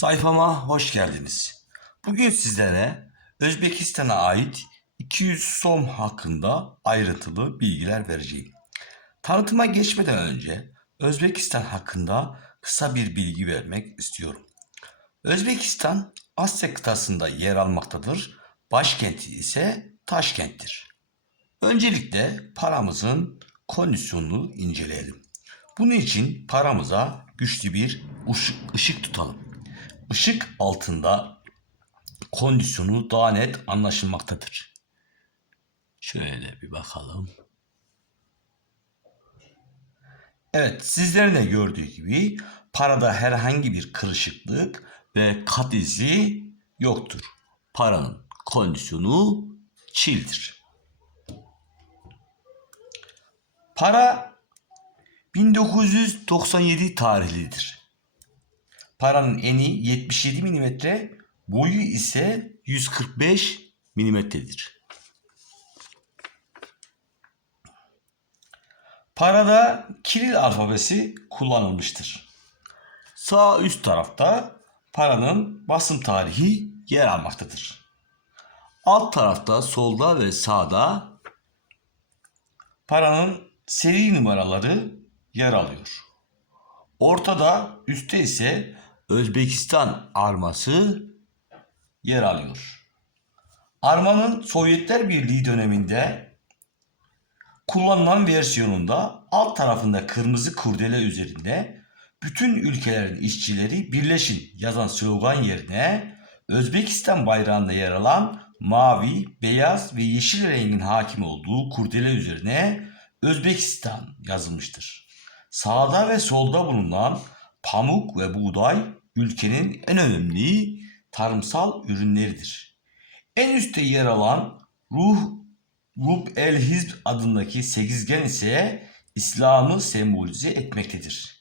Sayfama hoş geldiniz. Bugün sizlere Özbekistan'a ait 200 som hakkında ayrıntılı bilgiler vereceğim. Tanıtıma geçmeden önce Özbekistan hakkında kısa bir bilgi vermek istiyorum. Özbekistan Asya kıtasında yer almaktadır. Başkenti ise Taşkent'tir. Öncelikle paramızın kondisyonunu inceleyelim. Bunun için paramıza güçlü bir ışık, tutalım. Işık altında kondisyonu daha net anlaşılmaktadır. Şöyle bir bakalım. Evet sizlerin de gördüğü gibi parada herhangi bir kırışıklık ve kat izi yoktur. Paranın kondisyonu çildir. Para 1997 tarihlidir. Paranın eni 77 mm, boyu ise 145 mm'dir. Parada Kiril alfabesi kullanılmıştır. Sağ üst tarafta paranın basım tarihi yer almaktadır. Alt tarafta solda ve sağda paranın seri numaraları yer alıyor. Ortada üstte ise Özbekistan arması yer alıyor. Armanın Sovyetler Birliği döneminde kullanılan versiyonunda alt tarafında kırmızı kurdele üzerinde bütün ülkelerin işçileri birleşin yazan slogan yerine Özbekistan bayrağında yer alan mavi, beyaz ve yeşil rengin hakim olduğu kurdele üzerine Özbekistan yazılmıştır. Sağda ve solda bulunan pamuk ve buğday ülkenin en önemli tarımsal ürünleridir. En üstte yer alan Ruh Rub el Hizb adındaki sekizgen ise İslam'ı sembolize etmektedir.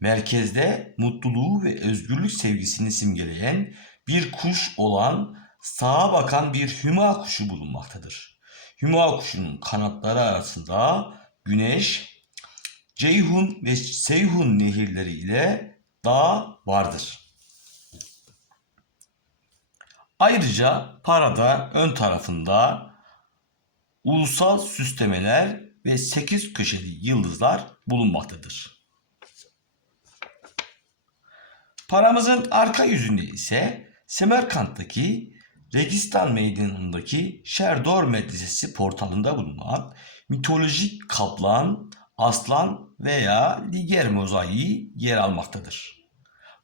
Merkezde mutluluğu ve özgürlük sevgisini simgeleyen bir kuş olan sağa bakan bir hüma kuşu bulunmaktadır. Hüma kuşunun kanatları arasında güneş, Ceyhun ve Seyhun nehirleri ile dağ vardır. Ayrıca parada ön tarafında ulusal süslemeler ve 8 köşeli yıldızlar bulunmaktadır. Paramızın arka yüzünde ise Semerkant'taki Registan Meydanı'ndaki Şerdor Medresesi portalında bulunan mitolojik kaplan, aslan veya liger mozaiği yer almaktadır.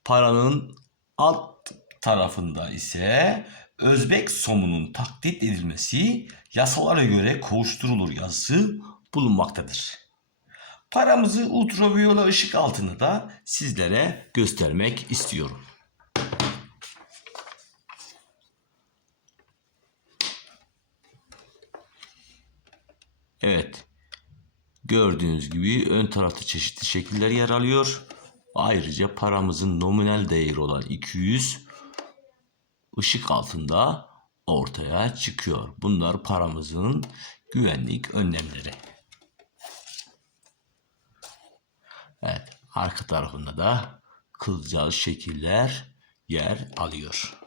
Paranın alt tarafında ise Özbek somunun taklit edilmesi yasalara göre kovuşturulur yazısı bulunmaktadır. Paramızı ultraviyole ışık altında da sizlere göstermek istiyorum. Evet. Gördüğünüz gibi ön tarafta çeşitli şekiller yer alıyor. Ayrıca paramızın nominal değeri olan 200 ışık altında ortaya çıkıyor. Bunlar paramızın güvenlik önlemleri. Evet, arka tarafında da kılcal şekiller yer alıyor.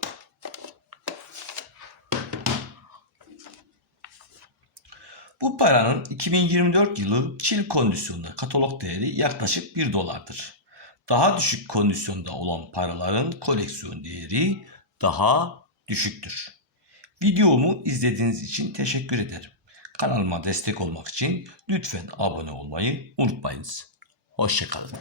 Bu paranın 2024 yılı çil kondisyonda katalog değeri yaklaşık 1 dolardır. Daha düşük kondisyonda olan paraların koleksiyon değeri daha düşüktür. Videomu izlediğiniz için teşekkür ederim. Kanalıma destek olmak için lütfen abone olmayı unutmayınız. Hoşçakalın.